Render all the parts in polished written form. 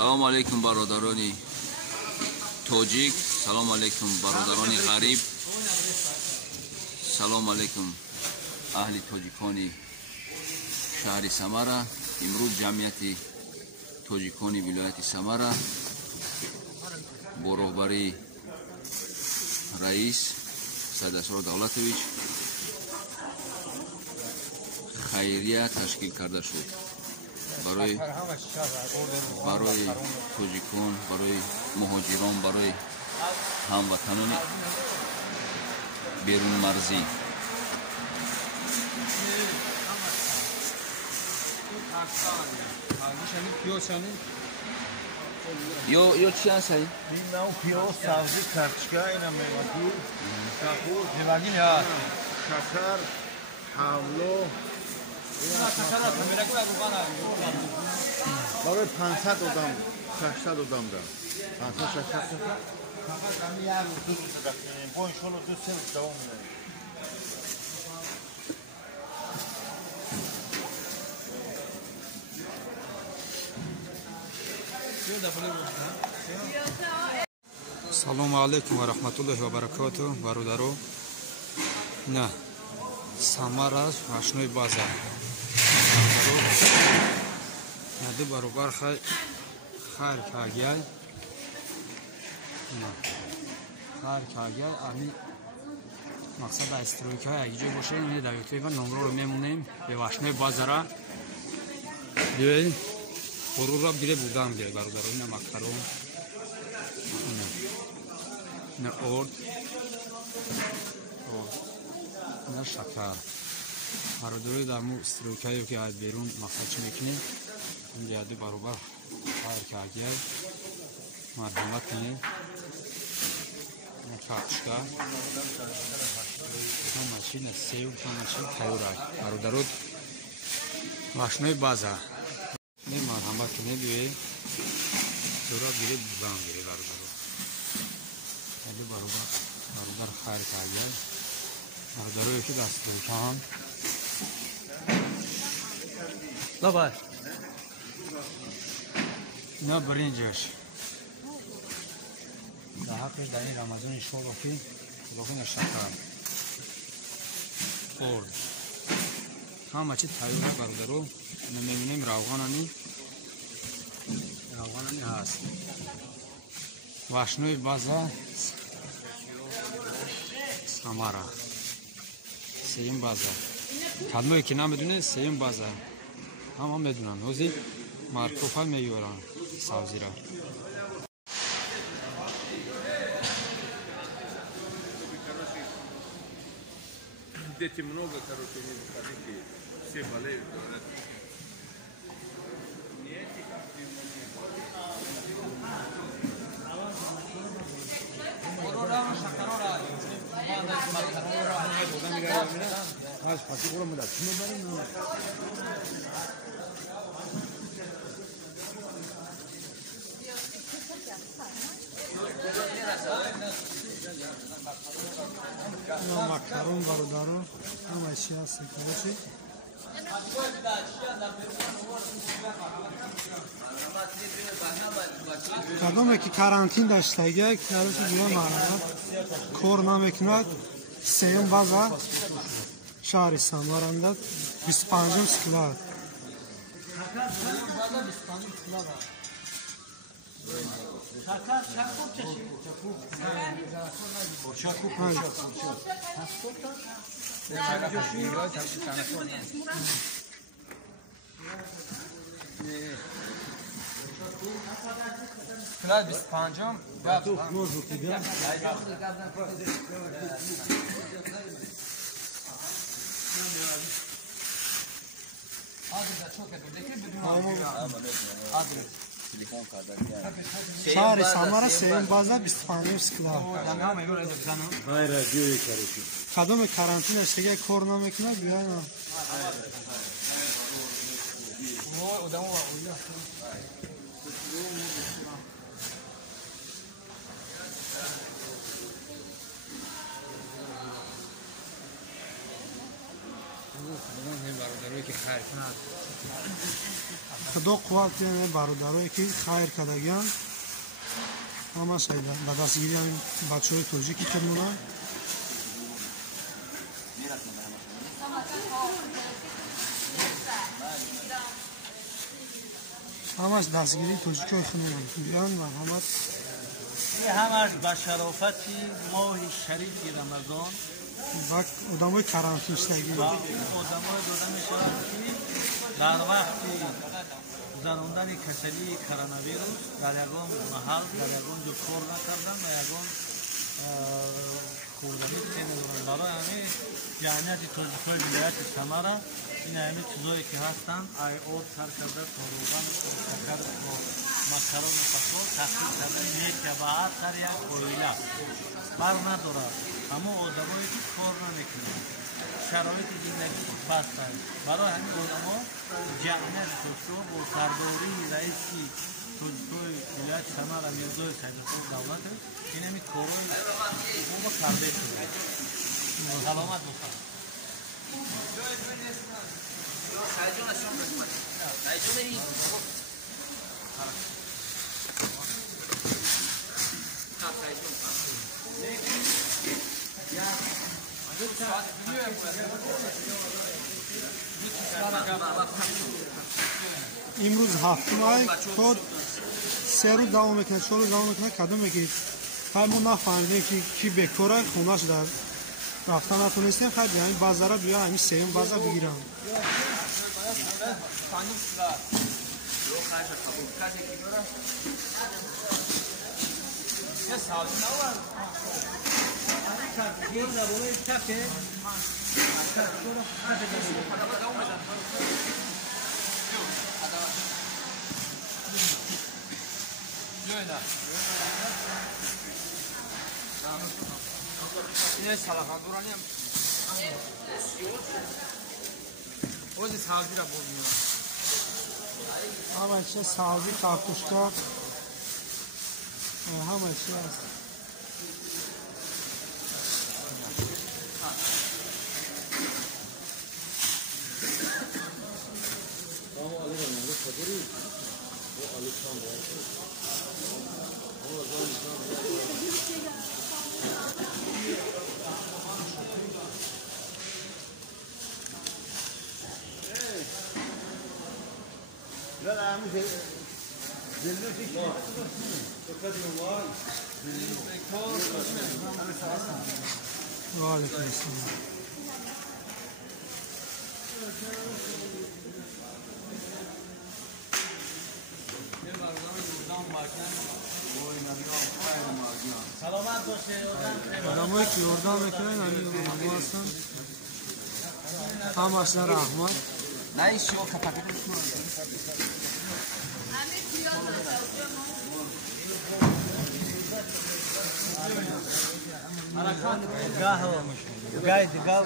салому алейкум бародарони тоҷик, салому алейкум бародарони ғариб, салому алейкум аҳли тоҷикони шаҳри Самара. имрӯз ҷамъияти тоҷикони вилояти Самара бо роҳбарии раис Саидасрор Давлатович хайрия ташкил карда шуд барои тоҷикон, барои муҳоҷирон, барои ҳамватанони берунмарзӣ. Yo chi asai? Não, pior savzi kartchka, ina mevadu, shakut, nevagin ya. Shakar, havlo. Barı 500 odam, 80 odam da. 500-600. Fakat ami yer durursa da. Boy şunu düzsün devam edelim. Салому алейкум ва рахматуллоҳи ва баракатуҳ. бародаро, на Самара ашнои база нади баробар хайр кагяй хайр кагяй ами мақсад астройка якҷо боша не давитои ва номроро мемонем бе ашнои базара бе гурура гире будам гире бародаро на мактарон на орд на шакар бародарои даму стройкаё ки аз берун мақсад чӣ мекунем инҷади баробар хайр кагяй марҳамат кунем на картишка ҳамачи на сев ҳамачи тайёрак бародаро машинои база не марҳамат кунем биё зора гире будам гире бародаро яди баробар хайр кагяй бародарое ки дастройкаам давай на бринҷаш дар ҳаққиш дар ин рамазони шоҳроки худохона шакар орд ҳамачи тайёра бародаро намемонем равғанани ҳаст вашнои база Самара сеюм база кадмое ки намедуне сеюм база ҳама медунанд ҳозир маркофа меёранд савзира Дети много, короче, не заходите, все болеют, говорят. Макарон бародаро ҳама чӣ ҳаст короче кадоме ки карантин даштагак короче ҷура маънават кор намекунад сеюм база шаҳри Самаранда 25 склад Клад 25-м. можно тебя шаҳри Самара сеюм база 25 склад кадоме карантин даштага кор намекунад биёна برادرایی که خیر کنند خدا قوت بیاره برادرایی که خیر کردگان همه شایده به دستگیری همین بچه های توجیکی کنونه همش دستگیری توجیکی های خونونه بیان مرحمت همش به شرافت ماه شریف رمضان و آدم های کرانتیستگی و آدم های داده می شود که در وقت گذراندن کسلی کرونا ویروس در یگان محل در یگان جو کار نکردن و یگان خوردنی که ندارن برای همه جمعیت توجیه‌های ولایت سمره این همه چیزایی که هستند آب سر کرده تا روغن شکر و مکرون و فسول تخلیق کرده یک بعد سر یک کویله بر ندارد اما آدمایی که کار نمیکنند شرایط زندگی بست است برای همین آدم‌ها جمعیت توجیه و سرداری رئیسی توجیه‌های ولایت سمره میرزای سیدخان دولت این همین کارهای خوب کرده شده سلامت بخیر امروز هفتم ای تا 3 روز دوام میکنه 4 روز دوام میکنه کدوم میگید خیلی ما نفهمیدیم که کی بکره خونه‌اش در رفتن نتونستیم خیلی بیاین بازار بیا همین سیم بازار بگیرم اینه سلافان دورانی هم اوزی سبزی را بود میان همه چه سبزی کارتوشکا همه چی هست وعلیکم السلام سلامت باشه آدمایی که یردان میکنن همین آدم‌ها هستن همش در رحمت نه شو کپاکت گاهی دیگر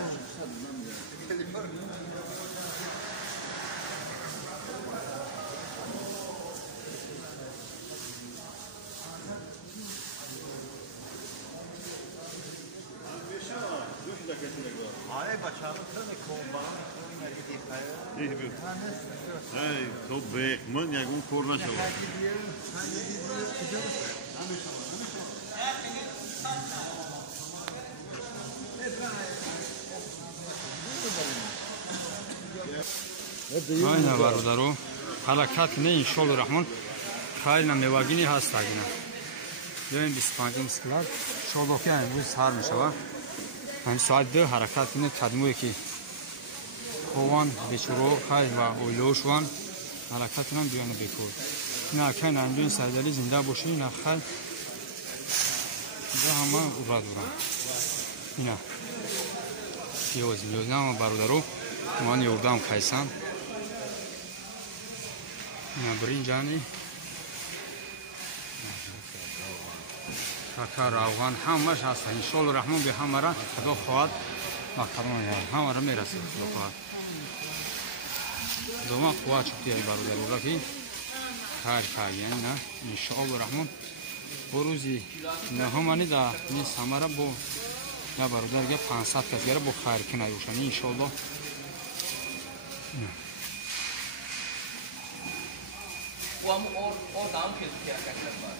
تو بهمن یکون کور نشود айна бародаро ҳаракат не иншоалло раҳмон хайли намевагини ҳаст агина биёем 25 склад шолоки имрӯз ҳар мешавад ҳам соат 2 ҳаракат кунед кадмое ки ҳован бечоро хайл ва оилаошван ҳаракат кунанд биёна бекор ина акайн анҷои сайдалӣ зинда бошӣ ина хайл ҷа ҳама урадуранд ина пиёзнама бародаро ман ёрдам кайсан ина бринҷани кака равған ҳамаш ҳаста иншоалло раҳмон бе ҳамара худо хоҳад мақтарон ҳамара мерасад худо хоҳад дома қувват шуктияи бародарура ки хайр кардиян на иншоалло раҳмон бо рӯзи наҳамани да низ ҳамара бо на бародарга 500 касгара бо хайр кунайошани иншоалло O ama oradan gözüküyor arkadaşlar.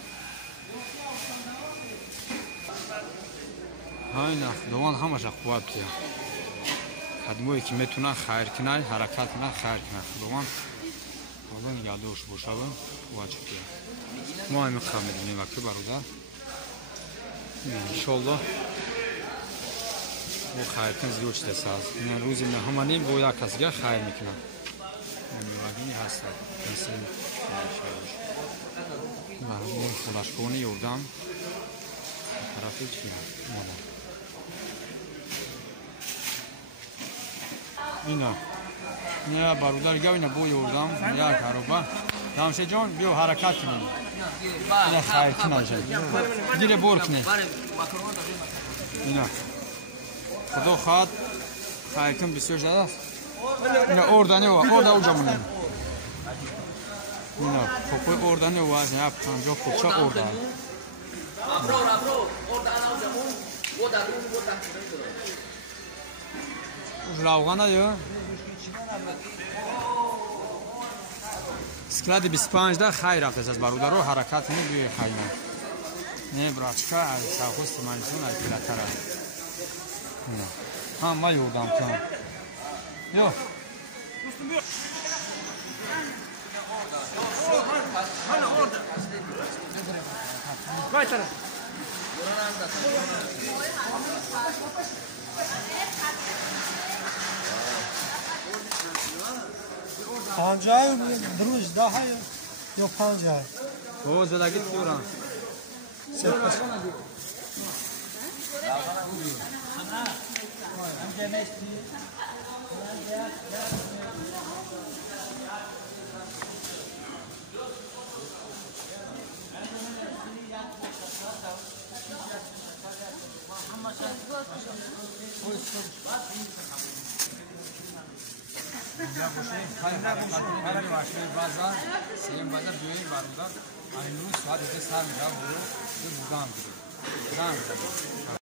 Hayna دوان همش خوب کیا خدموی که میتونه خیر کنه حرکت کنه خیر کنه دوان حالا یادوش باشم واجب کیا ما هم می‌خوایم وقتی برادر ان شاء الله و خیر کن زیاد است نه روزی نه همانی با یک کسی خیر میکنه می‌بینی هست مثلا و همون خلاص کنی یوردم طرفی چیه مالا اینا نه برادر گاو اینا بو یوردم یا کاروبا دامشه جان بیو حرکت کنیم اینا خیر کنه دیره بور کنه اینا خدا خواد خیر کن بسیار زده اینا اردنه و ارده اوجا مونیم اینا کوپای اردنه و از نه پنجا کوچا ارده равғана ё склади 25 хай рафтаст аз бародаро ҳаракат не биёи хайма не брачка аз савхусти манисун аз билатара ҳама ёрдам кам ё پنجاه دروش ده یا پنجاه او زدگی تورم سپاس یا باشه خیلی باشه بازار سیم بازار بیاین برادر اینو ساعت 3 برو بودم